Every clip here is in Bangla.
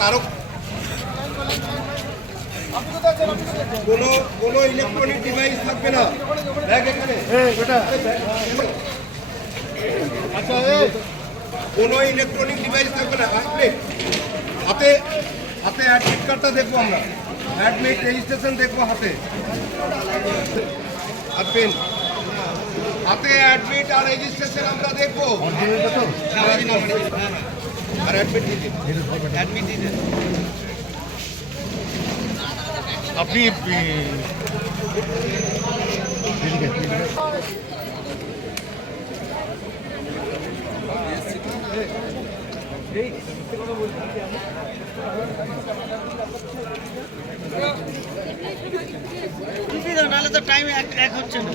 কারও কোনো কোনো ইলেকট্রনিক ডিভাইস থাকবে না। ব্যাগ এখানে। আচ্ছা কোনো ইলেকট্রনিক ডিভাইস থাকবে না হাতে হাতে হাতে অ্যাডমিট কার্ডটা দেখব আমরা। অ্যাডমিট রেজিস্ট্রেশন দেখব হাতে। আর পেন হাতে অ্যাডমিট আর রেজিস্ট্রেশন আমরা দেখব। আর অ্যাডমিট অ্যাডমিট আপনি নাহলে তো টাইম এক এক হচ্ছে না।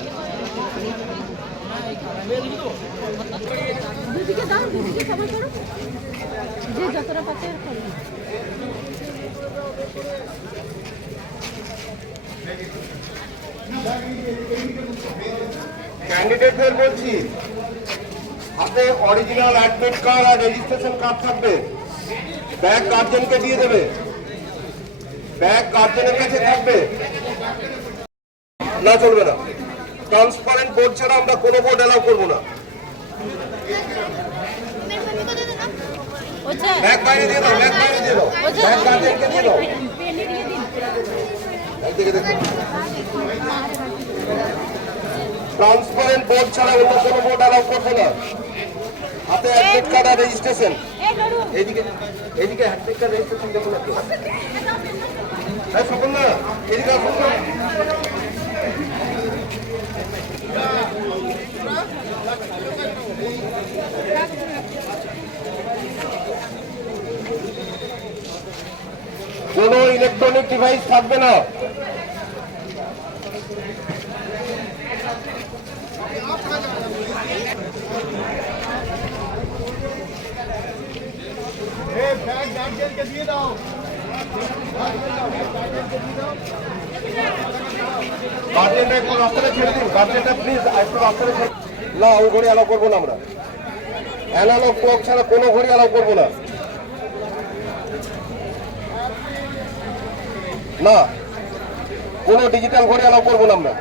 দিদিকে দাও দিদিকে সবাই করো। যে যতটা পাচ্ছে ক্যান্ডিডেটদের বলছি হাতে অরিজিনাল অ্যাডমিট কার্ড আর রেজিস্ট্রেশন কার্ড থাকবে। ব্যাগ গার্জেনকে দিয়ে দেবে। ব্যাগ গার্জেনের কাছে থাকবে। না চলবে না। ট্রান্সপারেন্ট বোর্ড ছাড়া আমরা কোনো বোর্ড অ্যালাউ করব না। ব্যাগ বাইরে দিয়ে দাও ব্যাগ বাইরে দিয়ে দাও। ব্যাগ গার্জেনকে দিয়ে দাও। ট্রান্সপারেন্ট বোর্ড ছাড়া অন্য কোনো বোর্ড অ্যালাউ করব না। হাতে অ্যাডমিট কার্ড আর রেজিস্ট্রেশন এইদিকে এইদিকে অ্যাডমিট কার্ড রেজিস্ট্রেশন দেখুন হ্যাঁ সকল না এদিকে আসুন না কোনো ইলেকট্রনিক ডিভাইস থাকবে না। ছেড়ে দিন। প্লিজ না, ওই ঘড়ি অ্যালাউ করব না আমরা। অ্যানালগ ক্লক ছাড়া কোনো ঘড়ি অ্যালাউ করব না। না কোনো ডিজিটাল ঘড়ি অ্যালাউ করব না আমরা।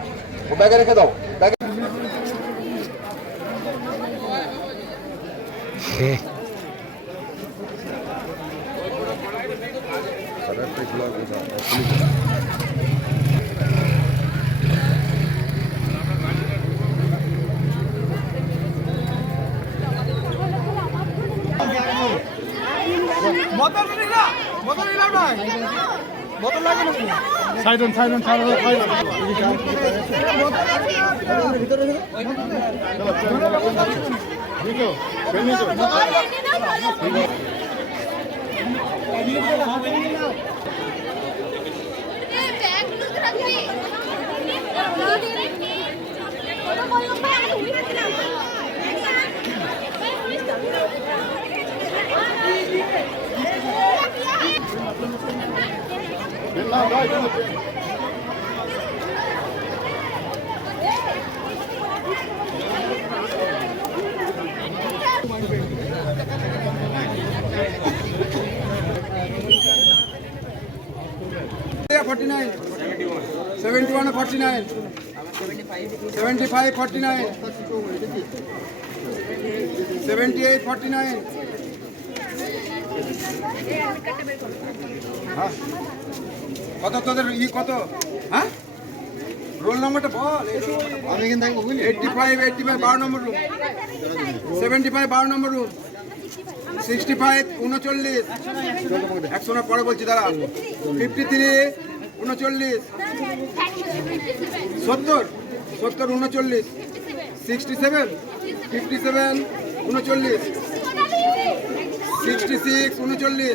ও ব্যাগে রেখে দাও ব্যাগে সাইডন সাইডন সাইডন ব্যাগ লুক রাখবি 49 71 49 75 49 78 49 हाँ কত তোদের ই কত? হ্যাঁ? রোল নাম্বারটা বল আমি কিন্তু থাকব বুঝলি এইটটি ফাইভ এইটটি ফাইভ বারো নম্বর রুম সেভেন্টি ফাইভ বারো নম্বর রুম সিক্সটি ফাইভ উনচল্লিশ। একশো না পরে বলছি দাঁড়া। ফিফটি থ্রি উনচল্লিশ। সত্তর সত্তর উনচল্লিশ। সিক্সটি সেভেন ফিফটি সেভেন উনচল্লিশ। সিক্সটি সিক্স উনচল্লিশ।